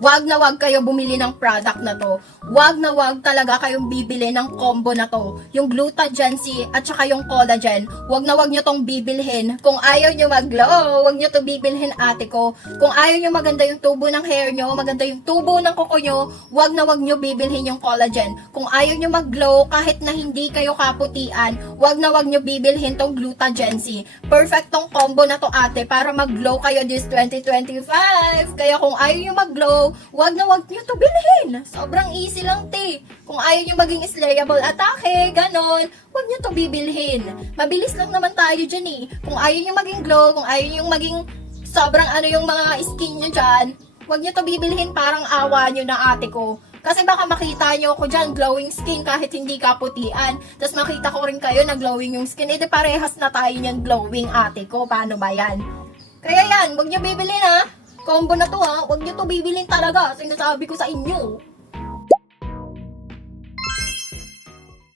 wag na wag kayo bumili ng product na to. Wag na wag talaga kayong bibili ng combo na to. Yung Glutagency at saka yung collagen. Wag na wag nyo tong bibilhin. Kung ayaw nyo mag-glow, wag nyo to bibilhin, ate ko. Kung ayaw nyo maganda yung tubo ng hair nyo, maganda yung tubo ng kuko nyo, wag na wag nyo bibilhin yung collagen. Kung ayaw nyo mag-glow, kahit na hindi kayo kaputian, wag na wag nyo bibilhin tong Glutagency. Perfect tong combo na to, ate, para mag-glow kayo this 2025. Kaya kung ayaw nyo mag-glow, wag na wag nyo to bilhin. Sobrang easy lang, te. Kung ayaw nyo maging slayable atake, ganon, wag nyo to bibilhin. Mabilis lang naman tayo dyan eh. Kung ayaw nyo maging glow, kung ayaw nyo maging sobrang ano yung mga skin nyo dyan, wag nyo to bibilhin, parang awa nyo na, ate ko. Kasi baka makita nyo ako dyan, glowing skin kahit hindi kaputian. Tapos makita ko rin kayo na glowing yung skin. Eh, di parehas na tayo niyan glowing, ate ko. Paano ba yan? Kaya yan, wag nyo bibilin ha. Combo na to ha. Wag nyo to bibilin talaga. Sinasabi ko sa inyo.